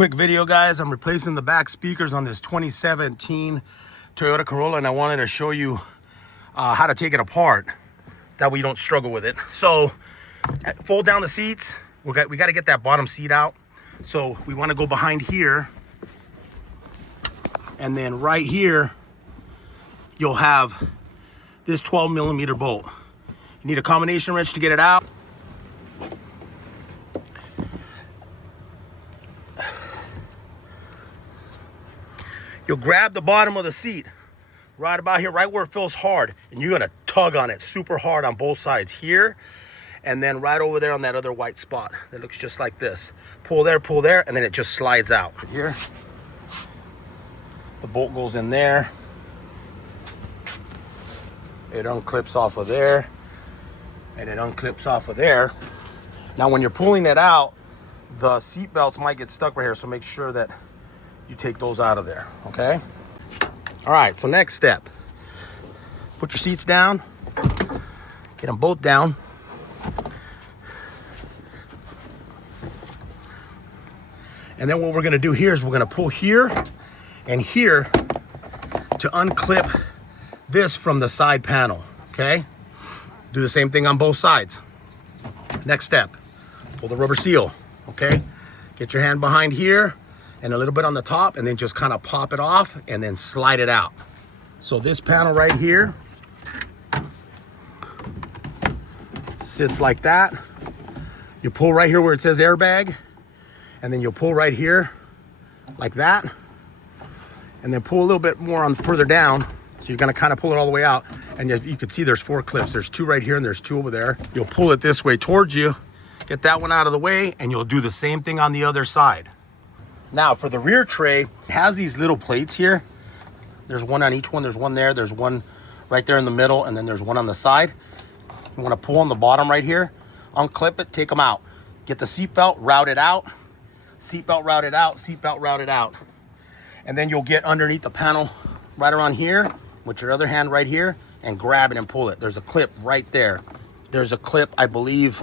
quick video, guys. I'm replacing the back speakers on this 2017 Toyota Corolla, and I wanted to show you how to take it apart. That way you don't struggle with it. So fold down the seats. We got to get that bottom seat out. So we want to go behind here, and then right here you'll have this 12mm bolt. You need a combination wrench to get it out. You'll grab the bottom of the seat right about here, right where it feels hard, and you're gonna tug on it super hard on both sides here, and then right over there on that other white spot that looks just like this. Pull there, and then it just slides out. Here, the bolt goes in there. It unclips off of there, and it unclips off of there. Now, when you're pulling it out, the seat belts might get stuck right here, so make sure that you take those out of there, okay? All right, so next step. Put your seats down. Get them both down. And then what we're gonna do here is we're gonna pull here and here to unclip this from the side panel, okay? Do the same thing on both sides. Next step, pull the rubber seal, okay? Get your hand behind here and a little bit on the top, and then just kind of pop it off and then slide it out. So this panel right here sits like that. You pull right here where it says airbag, and then you'll pull right here like that, and then pull a little bit more on further down. So you're gonna kind of pull it all the way out, and you can see there's 4 clips. There's 2 right here and there's 2 over there. You'll pull it this way towards you, get that one out of the way, and you'll do the same thing on the other side. Now for the rear tray, it has these little plates here. There's one on each one. There's one there, there's one right there in the middle, and then there's one on the side. You wanna pull on the bottom right here, unclip it, take them out. Get the seatbelt, route it out, seatbelt routed out, seatbelt routed out. And then you'll get underneath the panel right around here with your other hand right here and grab it and pull it. There's a clip right there. There's a clip, I believe,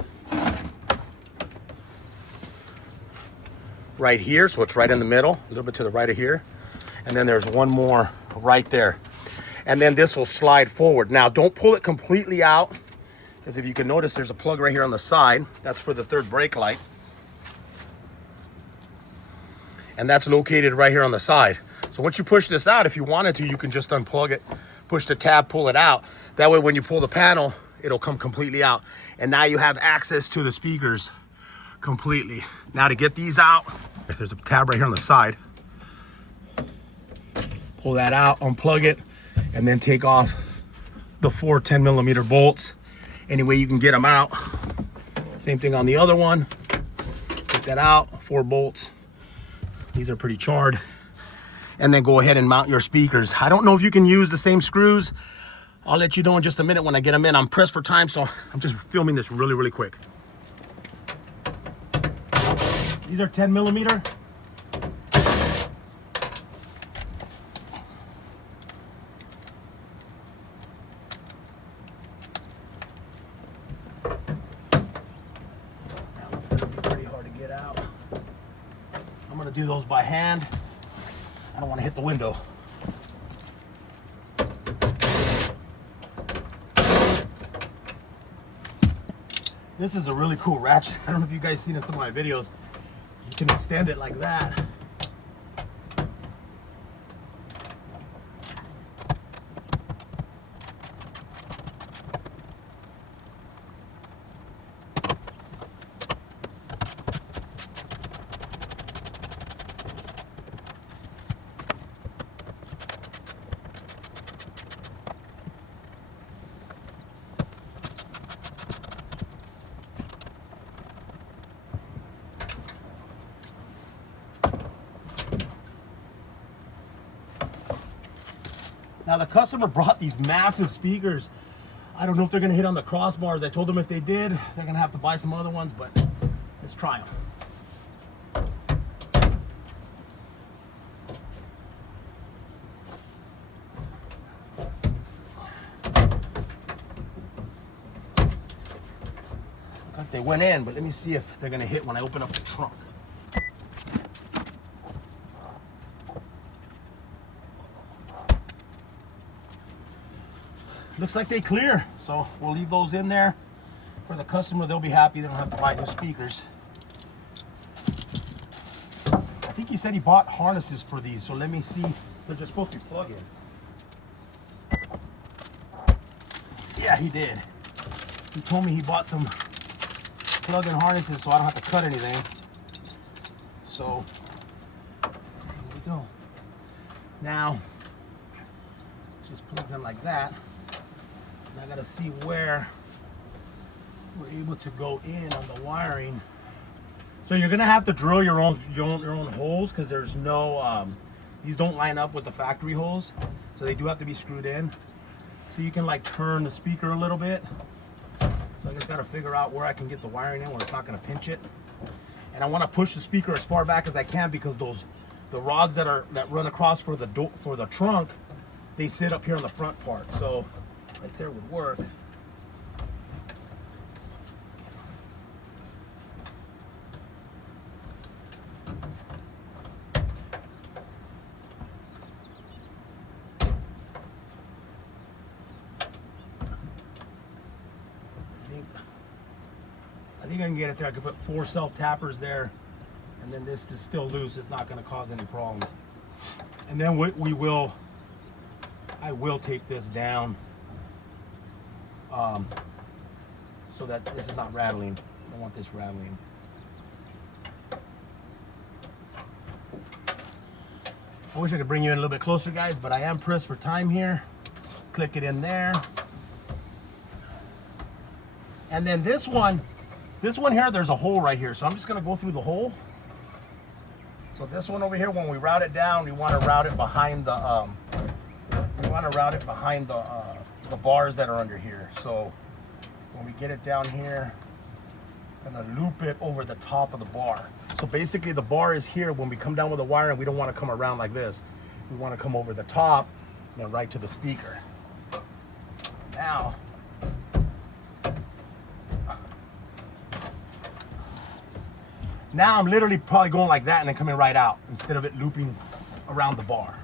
right here, so it's right in the middle, a little bit to the right of here. And then there's one more right there. And then this will slide forward. Now, don't pull it completely out, because if you can notice, there's a plug right here on the side. That's for the third brake light. And that's located right here on the side. So once you push this out, if you wanted to, you can just unplug it, push the tab, pull it out. That way, when you pull the panel, it'll come completely out. And now you have access to the speakers completely. Now to get these out, there's a tab right here on the side. Pull that out, unplug it, and then take off the 4 10mm bolts. Any way you can get them out. Same thing on the other one. Take that out, 4 bolts. These are pretty charred. And then go ahead and mount your speakers. I don't know if you can use the same screws. I'll let you know in just a minute when I get them in. I'm pressed for time, so I'm just filming this really, really quick. These are 10mm. That one's gonna be pretty hard to get out. I'm gonna do those by hand. I don't want to hit the window. This is a really cool ratchet. I don't know if you guys seen in some of my videos. You can extend it like that. Now the customer brought these massive speakers. I don't know if they're gonna hit on the crossbars. I told them if they did, they're gonna have to buy some other ones, but let's try them. Look like they went in, but let me see if they're gonna hit when I open up the trunk. looks like they clear. So we'll leave those in there for the customer. They'll be happy. They don't have to buy new speakers. I think he said he bought harnesses for these. So let me see. They're just supposed to be plug-in. Yeah, he did. He told me he bought some plug-in harnesses so I don't have to cut anything. So here we go. Now, just plugs in like that. And I gotta see where we're able to go in on the wiring. So you're gonna have to drill your own holes because there's no these don't line up with the factory holes, so they do have to be screwed in. So you can like turn the speaker a little bit. So I just gotta figure out where I can get the wiring in where it's not gonna pinch it. And I want to push the speaker as far back as I can because the rods that run across for the trunk, they sit up here on the front part. So right there would work. I think I can get it there. I could put 4 self-tappers there, and then this is still loose. It's not going to cause any problems. And then I will tape this down so that this is not rattling. I don't want this rattling. I wish I could bring you in a little bit closer, guys, but I am pressed for time here. Click it in there. And then this one here, there's a hole right here. So I'm just gonna go through the hole. So this one over here, when we route it down, we want to route it behind the the bars that are under here. So when we get it down here, I'm gonna loop it over the top of the bar. So basically the bar is here. When we come down with the wire, and we don't want to come around like this. We want to come over the top and then right to the speaker. Now I'm literally probably going like that and then coming right out instead of it looping around the bar.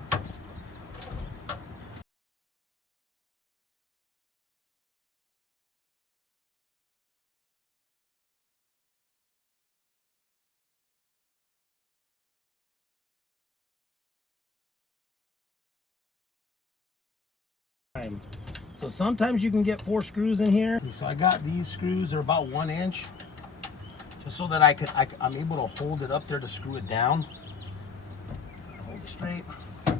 So sometimes you can get 4 screws in here. So I got these screws, they're about 1 inch. Just so that I'm able to hold it up there to screw it down. Hold it straight. I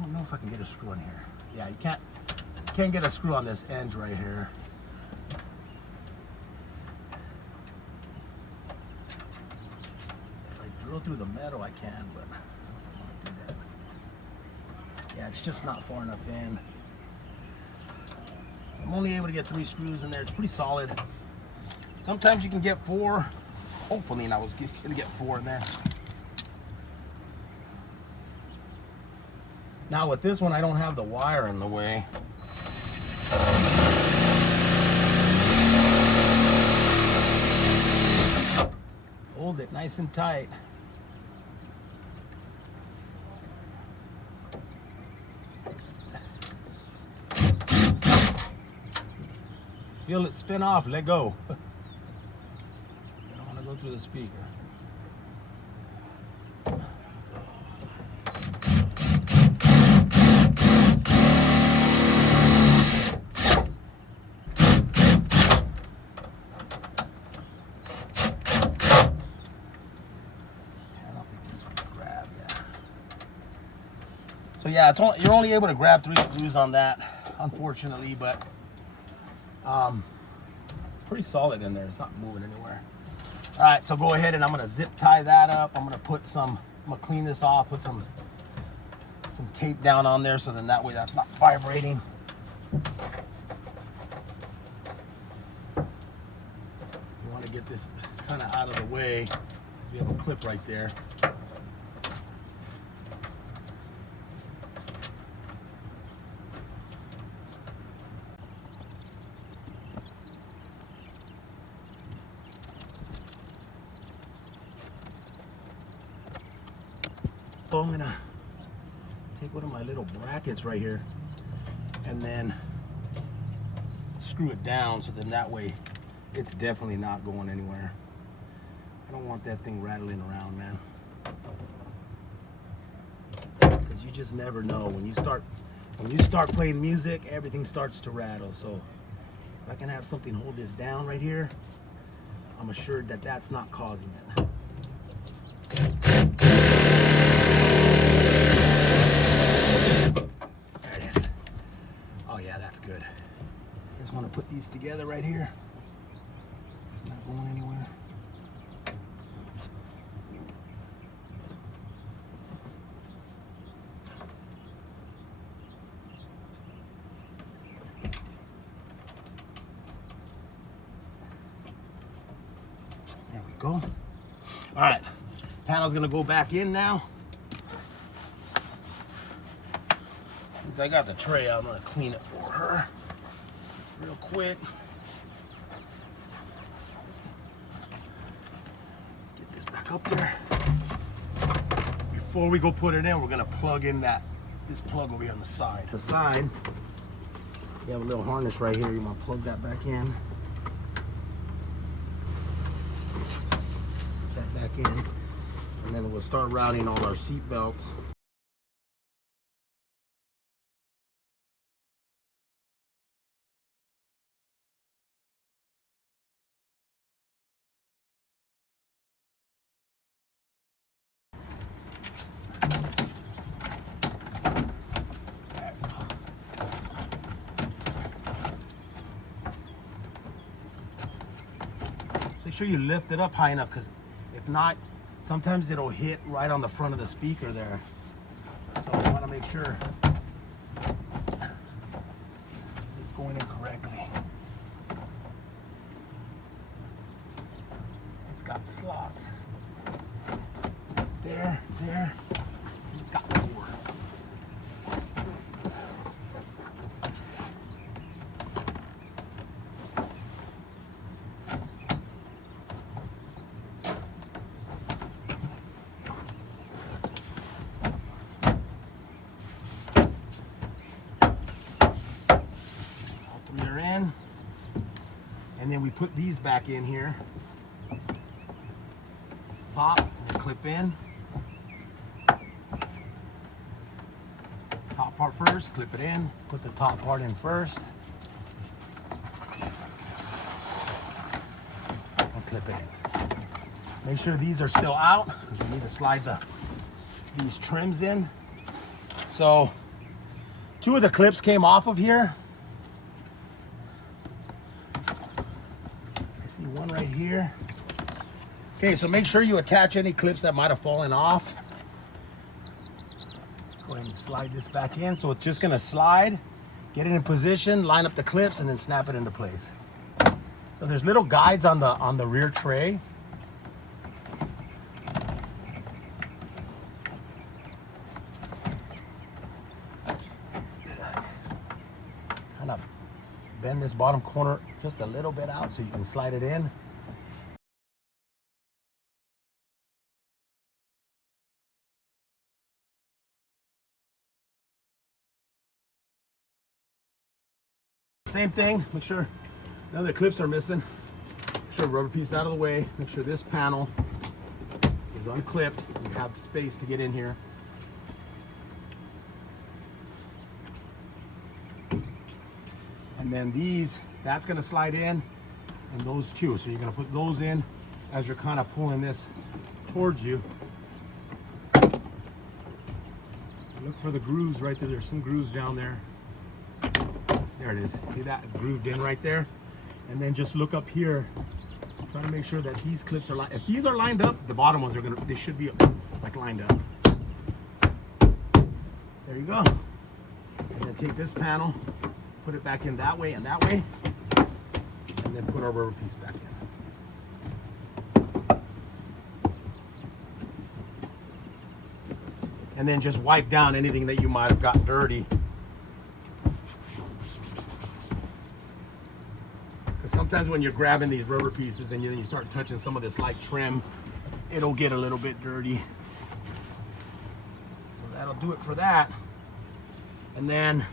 don't know if I can get a screw in here. Yeah, you can't get a screw on this end right here. Drill through the metal I can, but I don't want to do that. Yeah, it's just not far enough in. I'm only able to get 3 screws in there. It's pretty solid. Sometimes you can get 4. Hopefully, I was gonna get 4 in there. Now with this one, I don't have the wire in the way. Hold it nice and tight. Feel it spin off, let go. I don't want to go through the speaker. So yeah, you're only able to grab 3 screws on that, unfortunately, but it's pretty solid in there. It's not moving anywhere. All right, so go ahead and I'm gonna zip tie that up. I'm gonna clean this off, put some tape down on there so then that way that's not vibrating. You want to get this kind of out of the way. We have a clip right there. So I'm gonna take one of my little brackets right here and then screw it down, so then that way it's definitely not going anywhere. I don't want that thing rattling around, man, because you just never know. When you start playing music, everything starts to rattle. So if I can have something hold this down right here, I'm assured that that's not causing it. There it is. Oh yeah, that's good. Just want to put these together right here. Not going anywhere. There we go. All right, panel's gonna go back in now. Since I got the tray, I'm gonna clean it for her real quick. Let's get this back up there. Before we go put it in, we're gonna plug in this plug over here on the side. The side, you have a little harness right here. You want to plug that back in. Put that back in, and then we'll start routing all our seat belts. Make sure you lift it up high enough, because if not, sometimes it'll hit right on the front of the speaker there. So I want to make sure it's going in correctly. It's got slots. There, and it's got 4. In, and then we put these back in here. Top, and clip in. Top part first, clip it in. Put the top part in first. And clip it in. Make sure these are still out, because you need to slide these trims in. So 2 of the clips came off of here. One right here. Okay, so make sure you attach any clips that might have fallen off. Let's go ahead and slide this back in. So it's just gonna slide, get it in position, line up the clips, and then snap it into place. So there's little guides on the rear tray. Kind of bend this bottom corner just a little bit out so you can slide it in. Same thing, make sure none of the clips are missing. Make sure rubber piece out of the way. Make sure this panel is unclipped. You have space to get in here. And then that's gonna slide in, and those 2. So you're gonna put those in as you're kind of pulling this towards you. Look for the grooves right there. There's some grooves down there. There it is. See that grooved in right there? And then just look up here. Try to make sure that these clips are lined. If these are lined up, the bottom ones they should be like lined up. There you go. And then take this panel, put it back in that way and that way, and then put our rubber piece back in. And then just wipe down anything that you might have got dirty. Because sometimes when you're grabbing these rubber pieces and then you start touching some of this light trim, it'll get a little bit dirty. that'll do it for that. And then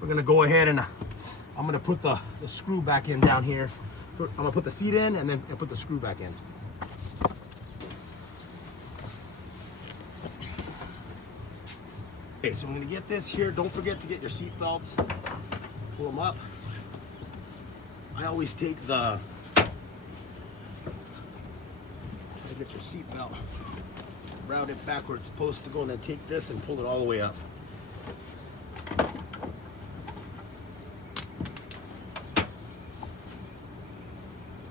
we're gonna go ahead and I'm gonna put the screw back in down here. I'm gonna put the seat in and then put the screw back in. Okay, so I'm gonna get this here. Don't forget to get your seat belts. Pull them up. I always take the, get your seat belt, route it back where it's supposed to go, and then take this and pull it all the way up.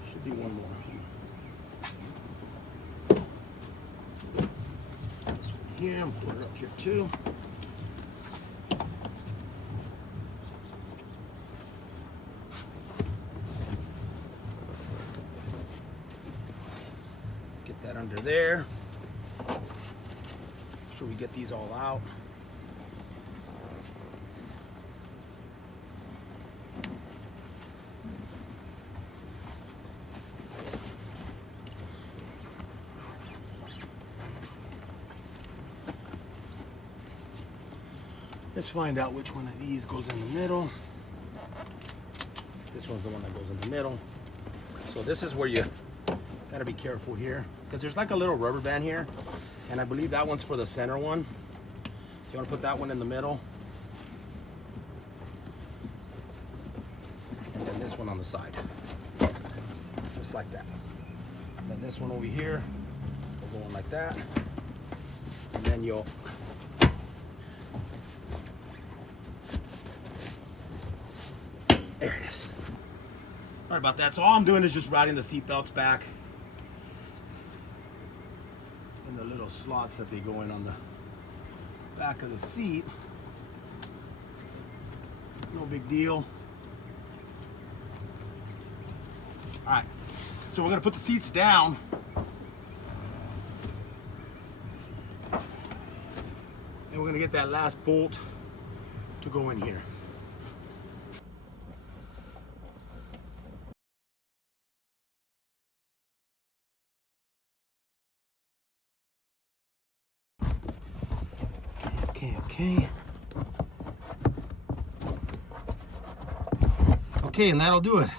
Should be one more. This one here, I'm putting it up here too. That under there. Make sure we get these all out. Let's find out which one of these goes in the middle. This one's the one that goes in the middle. So this is where you gotta be careful here, because there's like a little rubber band here, and I believe that one's for the center one. You want to put that one in the middle, and then this one on the side, just like that. And then this one over here will go in like that, and then you'll there it is. Sorry about that. So all I'm doing is just routing the seat belts back in the little slots that they go in on the back of the seat. No big deal. All right, so we're gonna put the seats down. And we're gonna get that last bolt to go in here. Okay. Okay, and that'll do it.